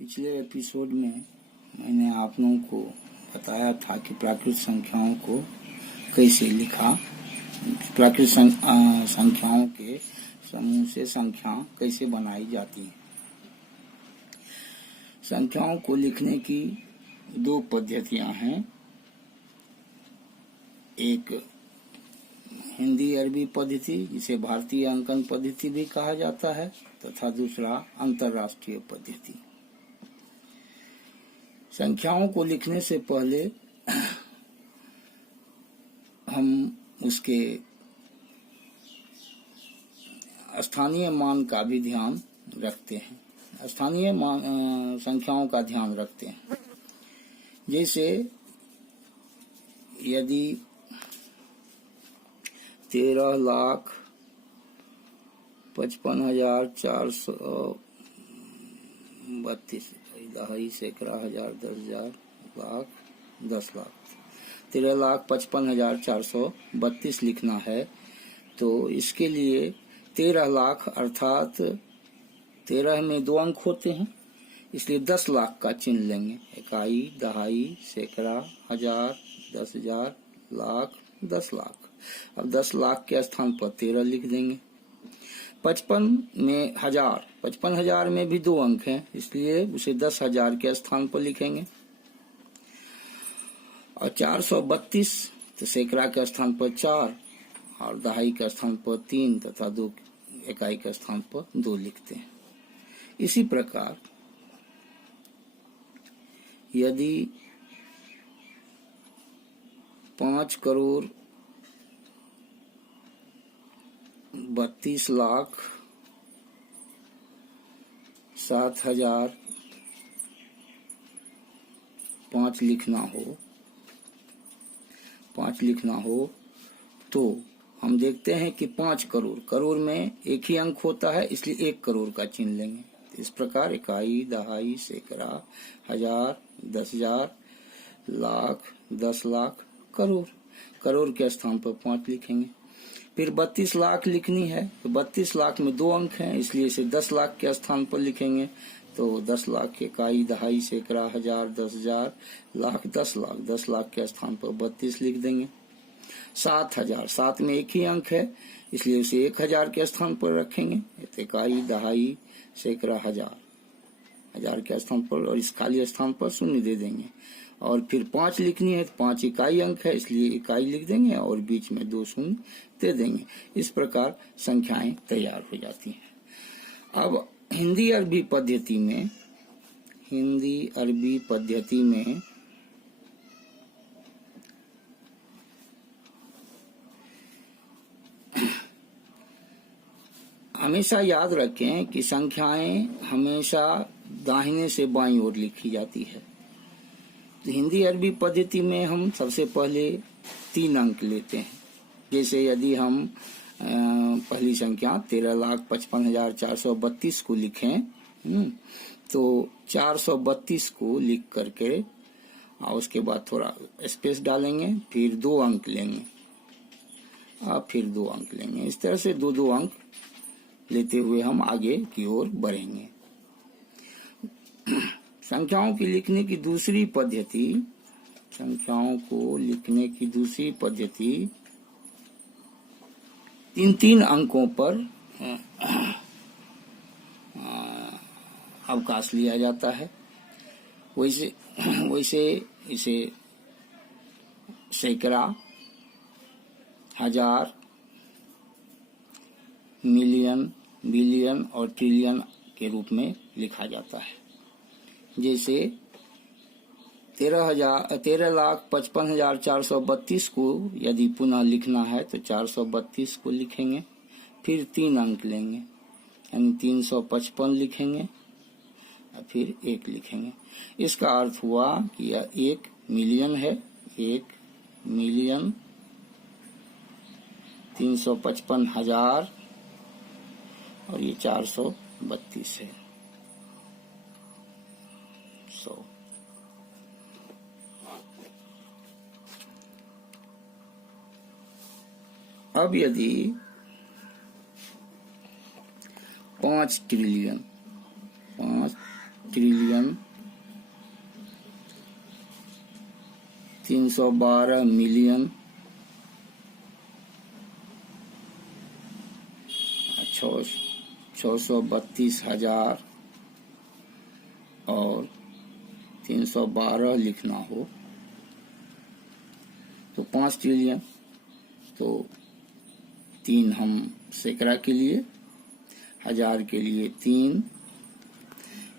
पिछले एपिसोड में मैंने आप लोगों को बताया था कि प्राकृत संख्याओं को कैसे लिखा, प्राकृत संख्याओं के समूह से संख्या कैसे बनाई जाती है। संख्याओं को लिखने की दो पद्धतियां हैं, एक हिंदी अरबी पद्धति जिसे भारतीय अंकन पद्धति भी कहा जाता है तथा दूसरा अंतर्राष्ट्रीय पद्धति। संख्याओं को लिखने से पहले हम उसके स्थानीय मान का भी ध्यान रखते हैं, स्थानीय संख्याओं का ध्यान रखते हैं। जैसे यदि 13,55,432 दहाई सैकड़ा हजार 10,000 लाख 10 लाख 13,55,432 लिखना है तो इसके लिए 13 लाख अर्थात 13 में 2 अंक होते हैं, इसलिए 10 लाख का चिन्ह लेंगे। इकाई, दहाई, सैकड़ा, हजार, 10,000, लाख, 10 लाख। अब 10 लाख के स्थान पर 13 लिख देंगे। 55 में हजार, 55,000 में भी 2 अंक हैं, इसलिए उसे 10,000 के स्थान पर लिखेंगे। और 432 तो सैकड़ा के स्थान पर 4 और दहाई के स्थान पर 3 तथा 2 इकाई के स्थान पर 2 लिखते हैं। इसी प्रकार यदि 5,32,07,005 लिखना हो तो हम देखते हैं कि 5 करोड़, करोड़ में एक ही अंक होता है, इसलिए 1 करोड़ का चिन्ह लेंगे। इस प्रकार इकाई, दहाई, सैकड़ा, हजार, 10,000, लाख, 10 लाख, करोड़। करोड़ के स्थान पर 5 लिखेंगे। फिर 32 लाख लिखनी है तो 32 लाख में 2 अंक हैं, इसलिए इसे 10 लाख के स्थान पर लिखेंगे। तो 10 लाख के इकाई, दहाई, सैकड़ा, हजार, 10,000, लाख, 10 लाख, 10 लाख के स्थान पर 32 लिख देंगे। 7,000, 7 में एक ही अंक है, इसलिए उसे 1,000 के स्थान पर रखेंगे। इकाई, दहाई, सैकड़ा, हजार, हजार के स्थान पर और इस खाली स्थान पर 0 दे देंगे। और फिर 5 लिखनी है तो 5 इकाई अंक है, इसलिए इकाई लिख देंगे और बीच में 2 शून्य दे देंगे। इस प्रकार संख्याएं तैयार हो जाती हैं। अब हिंदी अरबी पद्धति में हमेशा याद रखें कि संख्याएं हमेशा दाहिने से बाईं ओर लिखी जाती है। तो हिंदी अरबी पद्धति में हम सबसे पहले 3 अंक लेते हैं। जैसे यदि हम पहली संख्या 13,55,432 को लिखें तो 432 को लिख करके और उसके बाद थोड़ा स्पेस डालेंगे, फिर 2 अंक लेंगे और फिर 2 अंक लेंगे। इस तरह से 2-2 अंक लेते हुए हम आगे की ओर बढ़ेंगे। संख्याओं की लिखने की दूसरी पद्धति, संख्याओं को लिखने की दूसरी पद्धति 3-3 अंकों पर अवकाश लिया जाता है। वैसे इसे सैकड़ा, हजार, मिलियन, बिलियन और ट्रिलियन के रूप में लिखा जाता है। जैसे 13,55,432 को यदि पुनः लिखना है तो 432 को लिखेंगे, फिर 3 अंक लेंगे यानी 355 लिखेंगे और फिर 1 लिखेंगे। इसका अर्थ हुआ कि यह 1 मिलियन है, 1 मिलियन, 355,000 और ये 432 है, 100। अब यदि 5 ट्रिलियन 312 मिलियन 632,000 और 312 लिखना हो तो 5 ट्रिलियन। तो 3 हम सैकड़ा के लिए, 1000 के लिए 3,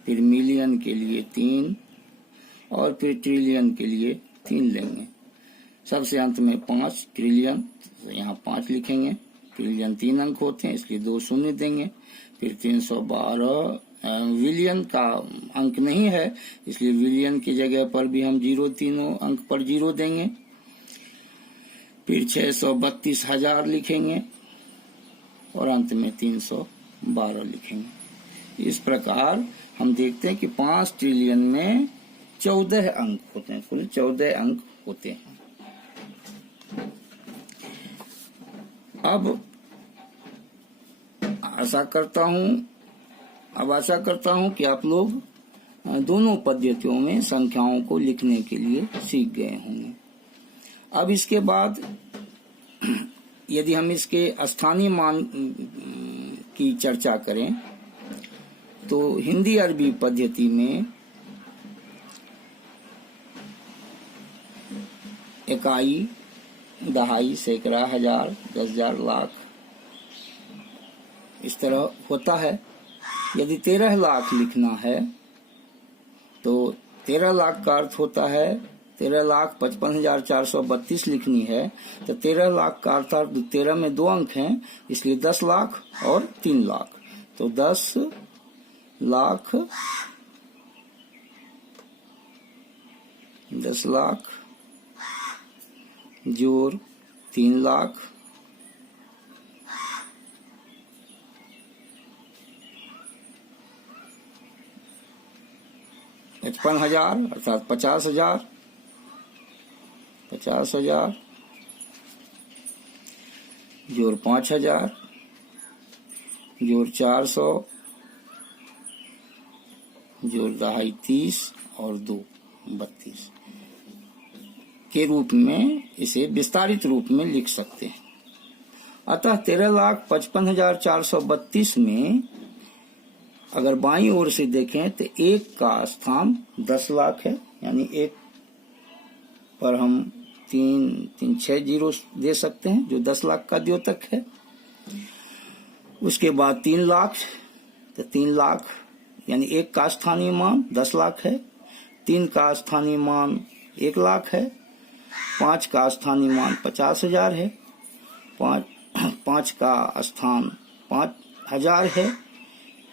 फिर मिलियन के लिए 3 और फिर ट्रिलियन के लिए 3 लेंगे। सबसे अंत में 5 ट्रिलियन, तो यहाँ 5 लिखेंगे। ट्रिलियन 3 अंक होते हैं इसलिए 2 शून्य देंगे। फिर 312 विलियन का अंक नहीं है इसलिए विलियन की जगह पर भी हम 0 तीनों अंक पर 0 देंगे। फिर 632,000 लिखेंगे और अंत में 312 लिखेंगे। इस प्रकार हम देखते हैं कि 5 ट्रिलियन में 14 अंक होते हैं, कुल 14 अंक होते हैं। अब आशा करता हूं कि आप लोग दोनों पद्धतियों में संख्याओं को लिखने के लिए सीख गए होंगे। अब इसके बाद यदि हम इसके स्थानीय मान की चर्चा करें तो हिंदी अरबी पद्धति में इकाई, दहाई, सैकड़ा, 1000, 10,000, लाख इस तरह होता है। यदि 13 लाख लिखना है तो 13 लाख का अर्थ होता है 13,55,432 लिखनी है तो 13 लाख का अर्थ 13 में 2 अंक हैं इसलिए 10 लाख और 3 लाख, तो 10 लाख 10 लाख जोड़ 3 लाख 55,000 अर्थात 50,000 जोड़ 5,000 जोड़ 400 जोड़ दहाई 30 और 2 32 के रूप में इसे विस्तारित रूप में लिख सकते हैं। अतः 13,55,432 में अगर बाईं ओर से देखें तो 1 का स्थान 10 लाख है, यानी 1 पर हम 6 जीरो दे सकते हैं जो 10 लाख का द्योतक है। उसके बाद 3 लाख, तो 3 लाख यानी 1 का स्थानीय मान 10 लाख है, 3 का स्थानीय मान 1 लाख है, 5 का स्थानीय मान 50,000 है, 5 का स्थान 5,000 है,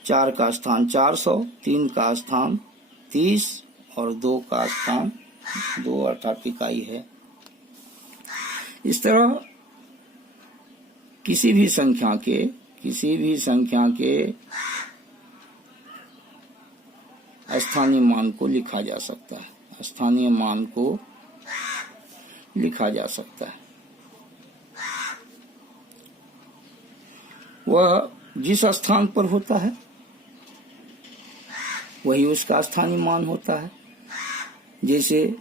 4 का स्थान 400, 3 का स्थान 30 और 2 का स्थान 2 अर्थात इकाई है। इस तरह किसी भी संख्या के स्थानीय मान को लिखा जा सकता है, स्थानीय मान को लिखा जा सकता है। वह जिस स्थान पर होता है वही उसका स्थानीय मान होता है। जैसे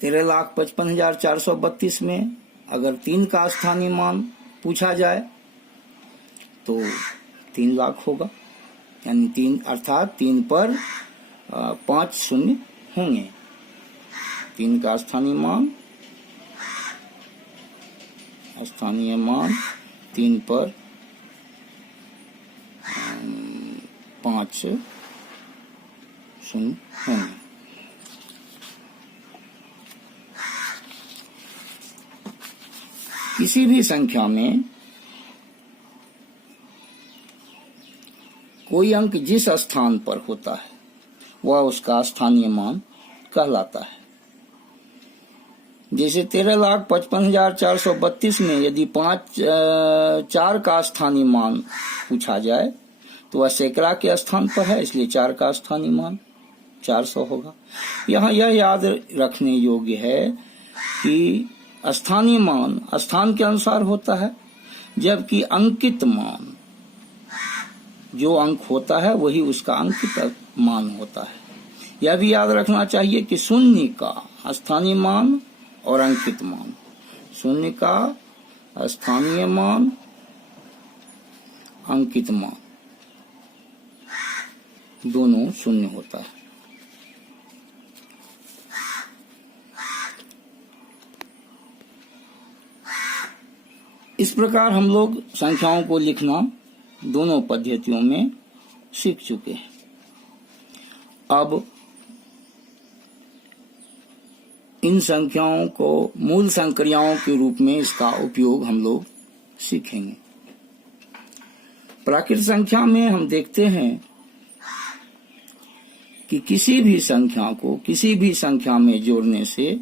13,55,432 में अगर 3 का स्थानीय मान पूछा जाए तो 3 लाख होगा, यानी 3 अर्थात 3 पर 5 शून्य होंगे। 3 का स्थानीय मान 3 पर 5 शून्य होंगे। किसी भी संख्या में कोई अंक जिस स्थान पर होता है वह उसका स्थानीय मान कहलाता है। जैसे 13,55,432 में यदि 4 का स्थानीय मान पूछा जाए तो वह सैकड़ा के स्थान पर है, इसलिए 4 का स्थानीय मान 400 होगा। यहाँ यह याद रखने योग्य है कि स्थानीय मान स्थान के अनुसार होता है, जबकि अंकित मान जो अंक होता है वही उसका अंकित मान होता है। यह भी याद रखना चाहिए कि शून्य का स्थानीय मान और अंकित मान। शून्य का स्थानीय मान, अंकित मान दोनों शून्य होता है। इस प्रकार हम लोग संख्याओं को लिखना दोनों पद्धतियों में सीख चुके हैं। अब इन संख्याओं को मूल संक्रियाओं के रूप में इसका उपयोग हम लोग सीखेंगे। प्राकृत संख्या में हम देखते हैं कि किसी भी संख्या को किसी भी संख्या में जोड़ने से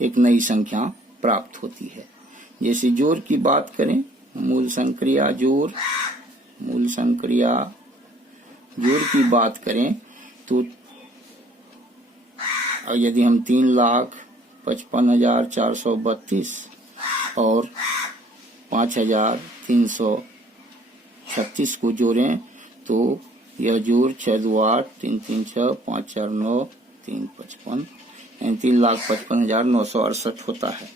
एक नई संख्या प्राप्त होती है। जैसे जोड़ की बात करें, मूल संक्रिया जोड़, मूल संक्रिया जोड़ की बात करें तो यदि हम 3,55,432 और 5,336 को जोड़ें तो यह जोड़ 6 2 8 3 3 6 5 4 9 3 55 3,55,968 होता है।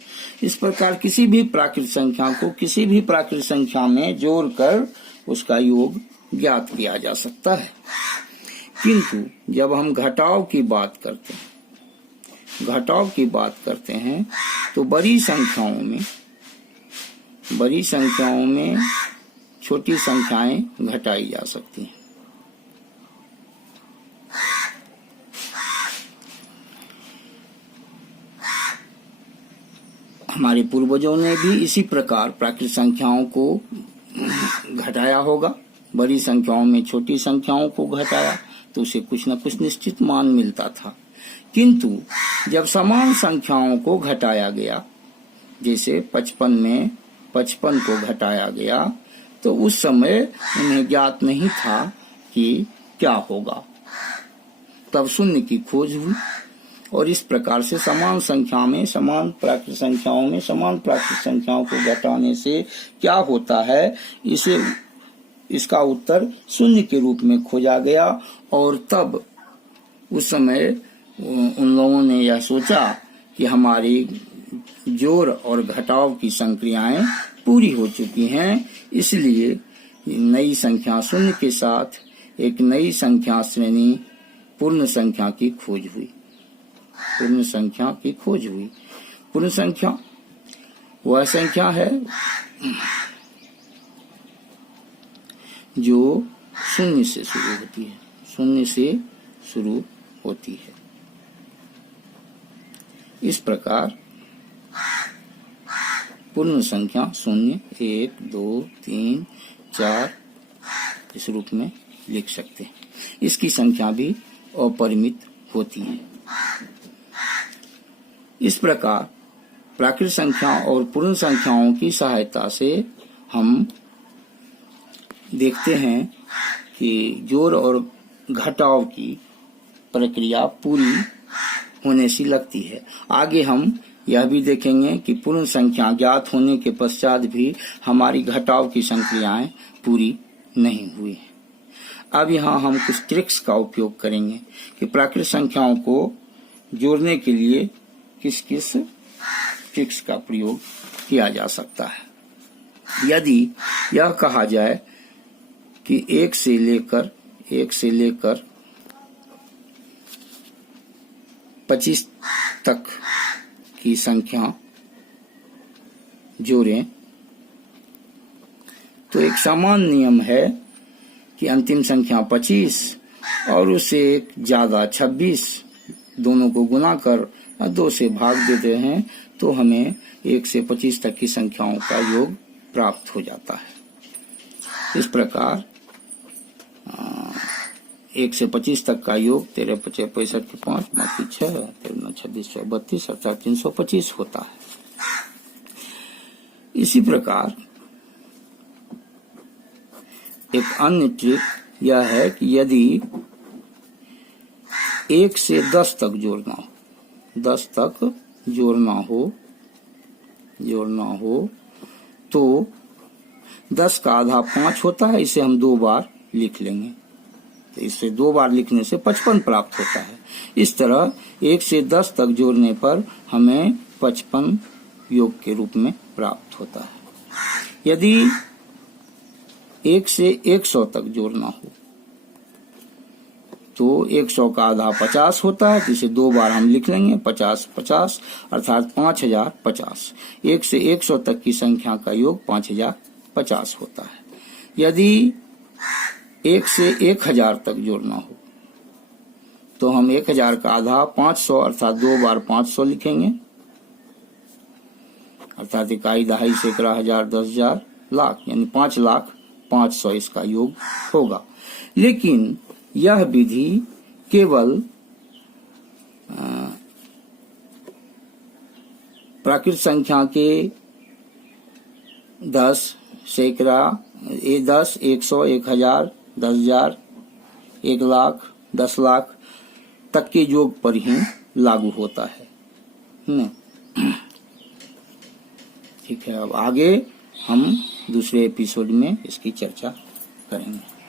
इस प्रकार किसी भी प्राकृत संख्या को किसी भी प्राकृत संख्या में जोड़कर उसका योग ज्ञात किया जा सकता है। किंतु जब हम घटाव की बात करते हैं तो बड़ी संख्याओं में छोटी संख्याएं घटाई जा सकती हैं। हमारे पूर्वजों ने भी इसी प्रकार प्राकृत संख्याओं को घटाया होगा। बड़ी संख्याओं में छोटी संख्याओं को घटाया तो उसे कुछ न कुछ निश्चित मान मिलता था। किंतु जब समान संख्याओं को घटाया गया, जैसे 55 में 55 को घटाया गया, तो उस समय उन्हें ज्ञात नहीं था कि क्या होगा। तब शून्य की खोज हुई और इस प्रकार से समान संख्या में समान प्राकृत संख्याओं को घटाने से क्या होता है, इसका उत्तर शून्य के रूप में खोजा गया। और तब उस समय उन लोगों ने यह सोचा कि हमारी जोड़ और घटाव की संक्रियाएं पूरी हो चुकी हैं, इसलिए नई संख्या शून्य के साथ एक नई संख्या श्रेणी पूर्ण संख्या की खोज हुई। पूर्ण संख्या वह संख्या है जो शून्य से शुरू होती है। इस प्रकार पूर्ण संख्या 0, 1, 2, 3, 4 इस रूप में लिख सकते हैं। इसकी संख्या भी अपरिमित होती है। इस प्रकार प्राकृत संख्या और पूर्ण संख्याओं की सहायता से हम देखते हैं कि जोड़ और घटाव की प्रक्रिया पूरी होने सी लगती है। आगे हम यह भी देखेंगे कि पूर्ण संख्या ज्ञात होने के पश्चात भी हमारी घटाव की संक्रियाएं पूरी नहीं हुई। अब यहाँ हम कुछ ट्रिक्स का उपयोग करेंगे कि प्राकृत संख्याओं को जोड़ने के लिए किस किस ट्रिक्स का प्रयोग किया जा सकता है। यदि यह कहा जाए कि 1 से लेकर 25 तक की संख्या जोड़ें तो एक समान नियम है कि अंतिम संख्या 25 और उससे एक ज्यादा 26 दोनों को गुना कर 2 से भाग देते हैं तो हमें 1 से 25 तक की संख्याओं का योग प्राप्त हो जाता है। इस प्रकार 1 से 25 तक का योग 13 × 5 = 65 के 5 × 6 13 × 26 = 32 अर्थात 325 होता है। इसी प्रकार एक अन्य ट्रिक यह है कि यदि 1 से 10 तक जोड़ना हो तो 10 का आधा 5 होता है। इसे हम 2 बार लिख लेंगे तो इसे 2 बार लिखने से 55 प्राप्त होता है। इस तरह 1 से 10 तक जोड़ने पर हमें 55 योग के रूप में प्राप्त होता है। यदि 1 से 100 तक जोड़ना हो तो 100 का आधा 50 होता है, जिसे 2 बार हम लिख लेंगे 50 50 अर्थात 5050। 1 से 100 तक की संख्या का योग 5050 होता है। यदि 1 से 1000 तक जोड़ना हो तो हम 1000 का आधा 500 अर्थात 2 बार 500 लिखेंगे, अर्थात इकाई, दहाई, सैकड़ा, हजार, 10,000, लाख, यानी 5,05,000 इसका योग होगा। लेकिन यह विधि केवल प्राकृत संख्या के 10, सैकड़ा, 10, 100, 1000, 10,000, 1 लाख, 10 लाख तक के योग पर ही लागू होता है। ठीक है, अब आगे हम दूसरे एपिसोड में इसकी चर्चा करेंगे।